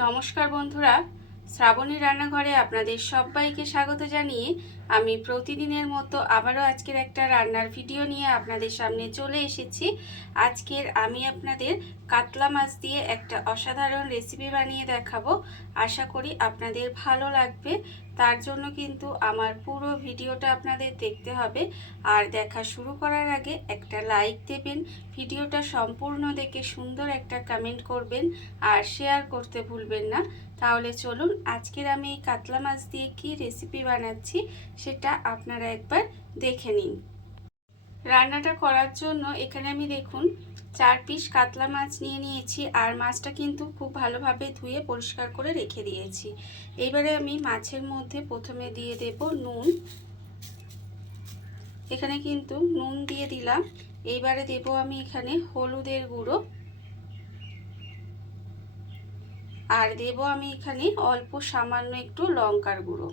নমস্কার বন্ধুরা, শ্রাবণী রান্নাঘরে আপনাদের সবাইকে স্বাগত জানিয়ে আমি প্রতিদিনের মতো আবারও আজকের একটা রান্নার ভিডিও নিয়ে আপনাদের সামনে চলে এসেছি। আজকের আমি আপনাদের কাতলা মাছ দিয়ে একটা অসাধারণ রেসিপি বানিয়ে দেখাবো। আশা করি আপনাদের ভালো লাগবে। তার জন্য কিন্তু আমার পুরো ভিডিওটা আপনাদের দেখতে হবে। আর দেখা শুরু করার আগে একটা লাইক দেবেন, ভিডিওটা সম্পূর্ণ দেখে সুন্দর একটা কমেন্ট করবেন আর শেয়ার করতে ভুলবেন না। তাহলে চলুন আজকের আমি এই কাতলা মাছ দিয়ে কি রেসিপি বানাচ্ছি সেটা আপনারা একবার দেখে নিন। রান্নাটা করার জন্য এখানে আমি দেখুন 4 পিস কাতলা মাছ নিয়ে নিয়েছি। আর মাছটা কিন্তু খুব ভালোভাবে ধুয়ে পরিষ্কার করে রেখে দিয়েছি। এবারে আমি মাছের মধ্যে প্রথমে দিয়ে দেব নুন। এখানে কিন্তু নুন দিয়ে দিলাম। এইবারে দেব আমি এখানে হলুদের গুঁড়ো, আর দেব আমি এখানে অল্প সামান্য একটু লঙ্কার গুঁড়ো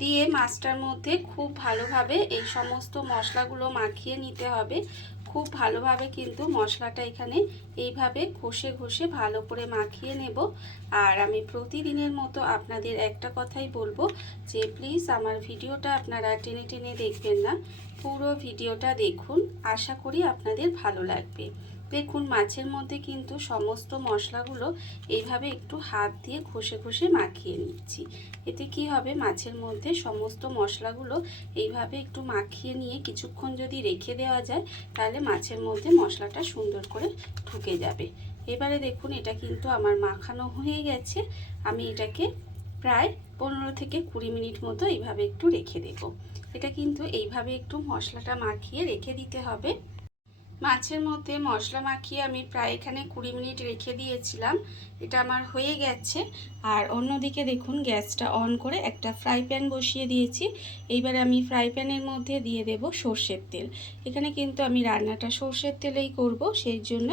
দিয়ে মাছটার মধ্যে খুব ভালোভাবে এই সমস্ত মশলাগুলো মাখিয়ে নিতে হবে। খুব ভালোভাবে কিন্তু মশলাটা এখানে এইভাবে ঘষে ঘষে ভালো করে মাখিয়ে নেব। আর আমি প্রতিদিনের মতো আপনাদের একটা কথাই বলবো যে প্লিজ আমার ভিডিওটা আপনারা টেনে টেনে দেখবেন না, পুরো ভিডিওটা দেখুন। আশা করি আপনাদের ভালো লাগবে। দেখুন মাছের মধ্যে কিন্তু সমস্ত মশলাগুলো এইভাবে একটু হাত দিয়ে ঘষে ঘষে মাখিয়ে নিচ্ছি। এতে কি হবে, মাছের মধ্যে সমস্ত মশলাগুলো এইভাবে একটু মাখিয়ে নিয়ে কিছুক্ষণ যদি রেখে দেওয়া যায় তাহলে মাছের মধ্যে মশলাটা সুন্দর করে ঢুকে যাবে। এবারে দেখুন এটা কিন্তু আমার মাখানো হয়ে গেছে। আমি এটাকে প্রায় 15 থেকে 20 মিনিট মতো এইভাবে একটু রেখে দেব। এটা কিন্তু এইভাবে একটু মশলাটা মাখিয়ে রেখে দিতে হবে। মাছের মধ্যে মশলা মাখিয়ে আমি প্রায় এখানে 20 মিনিট রেখে দিয়েছিলাম। এটা আমার হয়ে গেছে। আর অন্যদিকে দেখুন গ্যাসটা অন করে একটা ফ্রাই প্যান বসিয়ে দিয়েছি। এইবারে আমি ফ্রাই প্যানের মধ্যে দিয়ে দেব সর্ষের তেল। এখানে কিন্তু আমি রান্নাটা সর্ষের তেলেই করব, সেই জন্য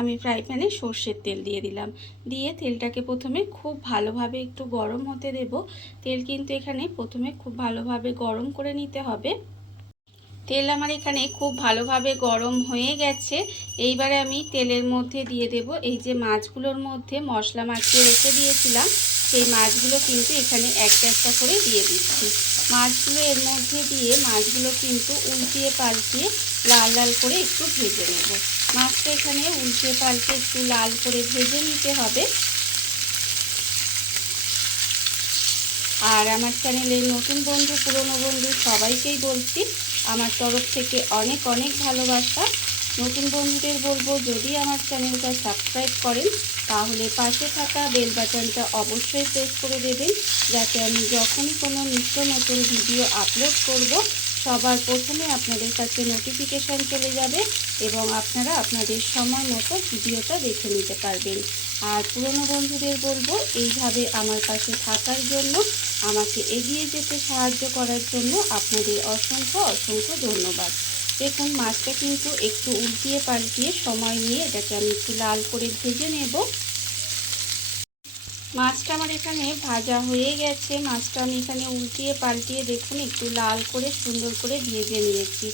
আমি ফ্রাই প্যানে সর্ষের তেল দিয়ে দিলাম। দিয়ে তেলটাকে প্রথমে খুব ভালোভাবে একটু গরম হতে দেব। তেল কিন্তু এখানে প্রথমে খুব ভালোভাবে গরম করে নিতে হবে। তেল আমার এখানে খুব ভালোভাবে গরম হয়ে গেছে। এইবারে আমি তেলের মধ্যে দিয়ে দেব এই যে মাছগুলোর মধ্যে মশলা মাখিয়ে রেখে দিয়েছিলাম, সেই মাছগুলো কিন্তু এখানে একটা একটা করে দিয়ে দিচ্ছি। মাছগুলো এর মধ্যে দিয়ে মাছগুলো কিন্তু উল্টিয়ে পাল্টিয়ে লাল লাল করে একটু ভেজে নেব। মাছটা এখানে উল্টিয়ে পাল্টে একটু লাল করে ভেজে নিতে হবে। আর আমার চ্যানেলের নতুন বন্ধু পুরনো বন্ধু সবাইকেই বলছি আমার তরফ থেকে অনেক অনেক ভালোবাসা। নতুন বন্ধুদের বলবো যদি আমার চ্যানেলটা সাবস্ক্রাইব করেন তাহলে পাশে থাকা বেল বাটনটা অবশ্যই প্রেস করে দেবেন, যাতে আমি যখনই কোনো নিত্য নতুন ভিডিও আপলোড করব সবার প্রথমে আপনাদের কাছে নোটিফিকেশান চলে যাবে এবং আপনারা আপনাদের সময় মতো ভিডিওটা দেখে নিতে পারবেন। আর পুরনো বন্ধুদের বলবো এইভাবে আমার পাশে থাকার জন্য, আমাকে এগিয়ে যেতে সাহায্য করার জন্য আপনাদের অসংখ্য অসংখ্য ধন্যবাদ। দেখুন মাছটা কিন্তু একটু উল্টিয়ে পাল্টিয়ে সময় নিয়ে এটাকে আমি একটু লাল করে ভেজে নেব। মাছটা আমার এখানে ভাজা হয়ে গেছে। মাছটা আমি এখানে উল্টিয়ে পাল্টিয়ে দেখুন একটু লাল করে সুন্দর করে ভেজে নিয়েছি।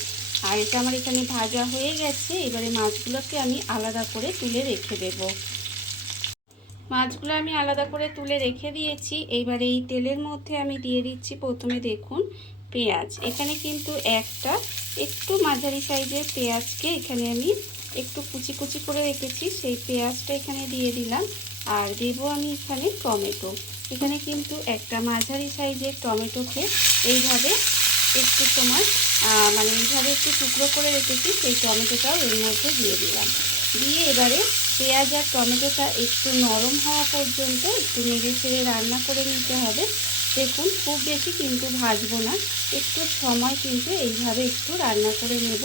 আর এটা আমার এখানে ভাজা হয়ে গেছে। এবারে মাছগুলোকে আমি আলাদা করে তুলে রেখে দেব। মাছগুলো আমি আলাদা করে তুলে রেখে দিয়েছি। এইবারে এই তেলের মধ্যে আমি দিয়ে দিচ্ছি প্রথমে দেখুন পেঁয়াজ। এখানে কিন্তু একটা একটু মাঝারি সাইজের পেঁয়াজকে এখানে আমি একটু কুচি কুচি করে রেখেছি, সেই পেঁয়াজটা এখানে দিয়ে দিলাম। আর দেব আমি এখানে টমেটো। এখানে কিন্তু একটা মাঝারি সাইজের টমেটোকে এইভাবে একটু সময় এইভাবে একটু টুকরো করে রেখেছি, সেই টমেটোটাও এর মধ্যে দিয়ে দিলাম। দিয়ে এবারে পেঁয়াজ আর টমেটোটা একটু নরম হওয়া পর্যন্ত একটু নেড়ে চেড়ে রান্না করে নিতে হবে। দেখুন খুব বেশি কিন্তু ভাজবো না, একটু সময় কিন্তু এইভাবে একটু রান্না করে নেব।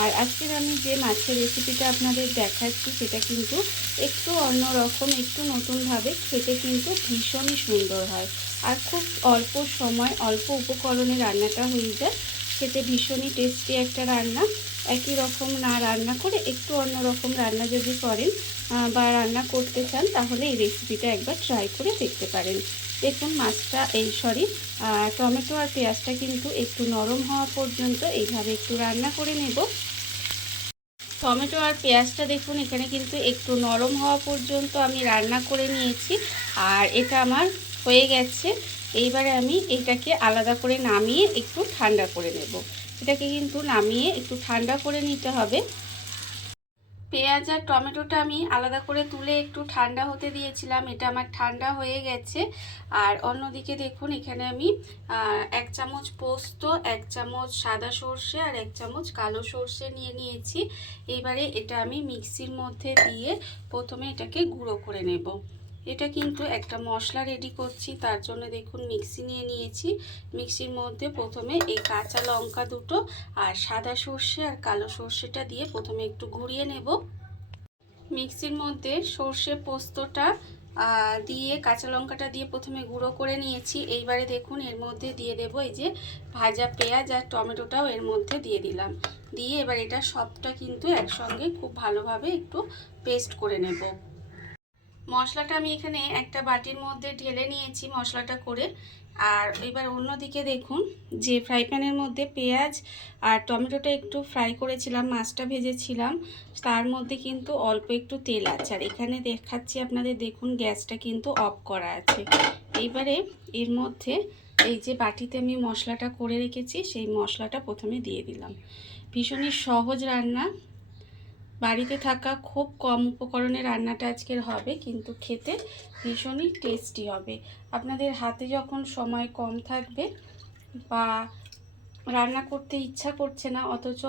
আর আজকের আমি যে মাছের রেসিপিটা আপনাদের দেখাচ্ছি সেটা কিন্তু একটু অন্যরকম, একটু নতুনভাবে, খেতে কিন্তু ভীষণই সুন্দর হয়। আর খুব অল্প সময় অল্প উপকরণে রান্নাটা হয়ে যায়, খেতে ভীষণই টেস্টি একটা রান্না। একই রকম না রান্না করে একটু অন্যরকম রান্না যদি করেন বা রান্না করতে চান তাহলে এই রেসিপিটা একবার ট্রাই করে দেখতে পারেন। দেখুন মাছটা টমেটো আর পেঁয়াজটা কিন্তু একটু নরম হওয়া পর্যন্ত এইভাবে একটু রান্না করে নেব। টমেটো আর পেঁয়াজটা দেখুন এখানে কিন্তু একটু নরম হওয়া পর্যন্ত আমি রান্না করে নিয়েছি, আর এটা আমার হয়ে গেছে। এইবারে আমি এটাকে আলাদা করে নামিয়ে একটু ঠান্ডা করে নেব। এটাকে কিন্তু নামিয়ে একটু ঠান্ডা করে নিতে হবে। পেঁয়াজ আর টমেটোটা আমি আলাদা করে তুলে একটু ঠান্ডা হতে দিয়েছিলাম, এটা আমার ঠান্ডা হয়ে গেছে। আর অন্যদিকে দেখুন এখানে আমি 1 চামচ পোস্ত, 1 চামচ সাদা সর্ষে আর 1 চামচ কালো সর্ষে নিয়ে নিয়েছি। এবারে এটা আমি মিক্সির মধ্যে দিয়ে প্রথমে এটাকে গুঁড়ো করে নেব। এটা কিন্তু একটা মশলা রেডি করছি, তার জন্য দেখুন মিক্সি নিয়ে নিয়েছি। মিক্সির মধ্যে প্রথমে এই কাঁচা লঙ্কা দুটো আর সাদা সর্ষে আর কালো সর্ষেটা দিয়ে প্রথমে একটু ঘুরিয়ে নেব। মিক্সির মধ্যে সর্ষে পোস্তটা দিয়ে কাঁচা লঙ্কাটা দিয়ে প্রথমে গুঁড়ো করে নিয়েছি। এইবারে দেখুন এর মধ্যে দিয়ে দেব এই যে ভাজা পেঁয়াজ আর টমেটোটাও এর মধ্যে দিয়ে দিলাম। দিয়ে এবার এটা সবটা কিন্তু একসঙ্গে খুব ভালোভাবে একটু পেস্ট করে নেব। মশলাটা আমি এখানে একটা বাটির মধ্যে ঢেলে নিয়েছি মশলাটা করে। আর এবার অন্যদিকে দেখুন যে ফ্রাই প্যানের মধ্যে পেঁয়াজ আর টমেটোটা একটু ফ্রাই করেছিলাম, মাছটা ভেজেছিলাম, তার মধ্যে কিন্তু অল্প একটু তেল আছে। আর এখানে দেখাচ্ছি আপনাদের, দেখুন গ্যাসটা কিন্তু অফ করা আছে। এইবারে এর মধ্যে এই যে বাটিতে আমি মশলাটা করে রেখেছি সেই মশলাটা প্রথমে দিয়ে দিলাম। ভীষণই সহজ রান্না, বাড়িতে থাকা খুব কম উপকরণে রান্নাটা আজকের হবে, কিন্তু খেতে ভীষণই টেস্টি হবে। আপনাদের হাতে যখন সময় কম থাকবে বা রান্না করতে ইচ্ছা করছে না, অথচ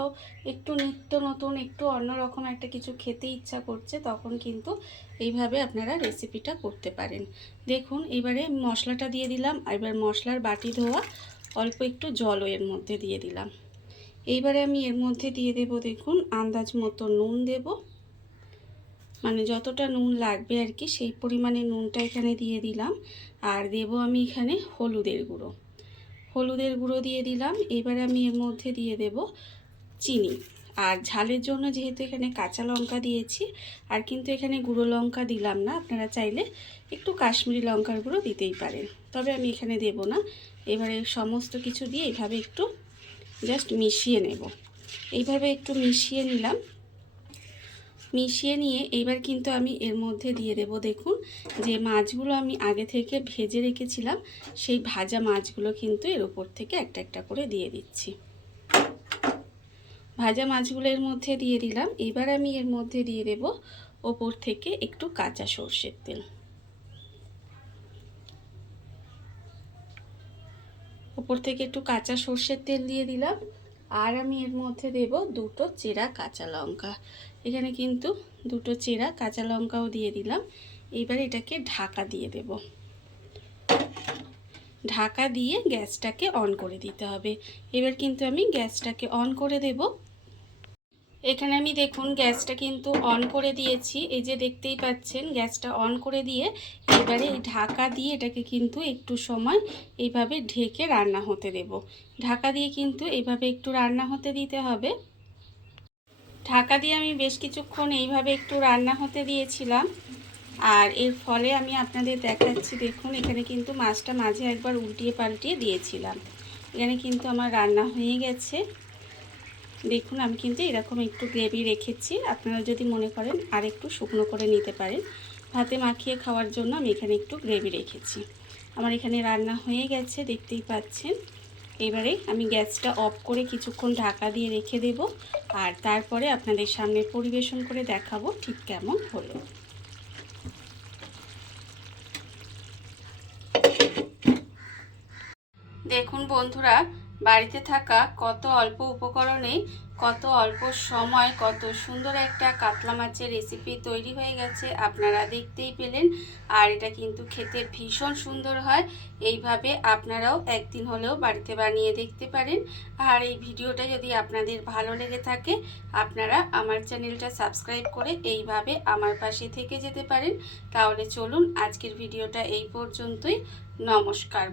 একটু নিত্য নতুন একটু অন্যরকম একটা কিছু খেতে ইচ্ছা করছে, তখন কিন্তু এইভাবে আপনারা রেসিপিটা করতে পারেন। দেখুন এবারে মশলাটা দিয়ে দিলাম। এবার মশলার বাটি ধোয়া অল্প একটু জলও এর মধ্যে দিয়ে দিলাম। এইবারে আমি এর মধ্যে দিয়ে দেব দেখুন আন্দাজ মতো নুন দেব, মানে যতটা নুন লাগবে আর কি সেই পরিমাণে নুনটা এখানে দিয়ে দিলাম। আর দেব আমি এখানে হলুদের গুঁড়ো দিয়ে দিলাম। এবারে আমি এর মধ্যে দিয়ে দেব চিনি। আর ঝালের জন্য যেহেতু এখানে কাঁচা লঙ্কা দিয়েছি, আর কিন্তু এখানে গুঁড়ো লঙ্কা দিলাম না, আপনারা চাইলে একটু কাশ্মীরি লঙ্কার গুঁড়ো দিতেই পারেন, তবে আমি এখানে দেব না। এবারে সমস্ত কিছু দিয়ে এইভাবে একটু জাস্ট মিশিয়ে নেব। এইভাবে একটু মিশিয়ে নিলাম। মিশিয়ে নিয়ে এবার কিন্তু আমি এর মধ্যে দিয়ে দেব দেখুন যে মাছগুলো আমি আগে থেকে ভেজে রেখেছিলাম, সেই ভাজা মাছগুলো কিন্তু এর উপর থেকে একটা একটা করে দিয়ে দিচ্ছি। ভাজা মাছগুলো এর মধ্যে দিয়ে দিলাম। এবার আমি এর মধ্যে দিয়ে দেব ওপর থেকে একটু কাঁচা সর্ষের তেল। ওপর থেকে একটু কাঁচা সর্ষের তেল দিয়ে দিলাম। আর আমি এর মধ্যে দেব দুটো চেরা কাঁচা লঙ্কা। এখানে কিন্তু দুটো চেরা কাঁচা লঙ্কাও দিয়ে দিলাম। এবার এটাকে ঢাকা দিয়ে দেব। ঢাকা দিয়ে গ্যাসটাকে অন করে দিতে হবে। এবার কিন্তু আমি গ্যাসটাকে অন করে দেব। এখানে আমি দেখুন গ্যাসটা কিন্তু অন করে দিয়েছি, এই যে দেখতেই পাচ্ছেন গ্যাসটা অন করে দিয়ে এবারে ঢাকা দিয়ে এটাকে কিন্তু একটু সময় এইভাবে ঢেকে রান্না হতে দেব। ঢাকা দিয়ে কিন্তু এইভাবে একটু রান্না হতে দিতে হবে। ঢাকা দিয়ে আমি বেশ কিছুক্ষণ এইভাবে একটু রান্না হতে দিয়েছিলাম, আর এর ফলে আমি আপনাদের দেখাচ্ছি দেখুন এখানে কিন্তু মাছটা মাঝে একবার উল্টিয়ে পাল্টিয়ে দিয়েছিলাম। এখানে কিন্তু আমার রান্না হয়ে গেছে। দেখুন আমি কিন্তু এরকম একটু গ্রেভি রেখেছি, আপনারা যদি মনে করেন আর একটু শুকনো করে নিতে পারেন। ভাতে মাখিয়ে খাওয়ার জন্য আমি এখানে একটু গ্রেভি রেখেছি। আমার এখানে রান্না হয়ে গেছে দেখতেই পাচ্ছেন। এবারে আমি গ্যাসটা অফ করে কিছুক্ষণ ঢাকা দিয়ে রেখে দেব, আর তারপরে আপনাদের সামনে পরিবেশন করে দেখাবো ঠিক কেমন হলো। দেখুন বন্ধুরা, বাড়িতে থাকা কত অল্প উপকরণে কত অল্প সময় কত সুন্দর একটা কাতলা মাছের রেসিপি তৈরি হয়ে গেছে, আপনারা দেখতেই পেলেন। আর এটা কিন্তু খেতে ভীষণ সুন্দর হয়। এইভাবে আপনারাও একদিন হলেও বাড়িতে বানিয়ে দেখতে পারেন। আর এই ভিডিওটা যদি আপনাদের ভালো লেগে থাকে, আপনারা আমার চ্যানেলটা সাবস্ক্রাইব করে এইভাবে আমার পাশে থেকে যেতে পারেন। তাহলে চলুন আজকের ভিডিওটা এই পর্যন্তই। নমস্কার।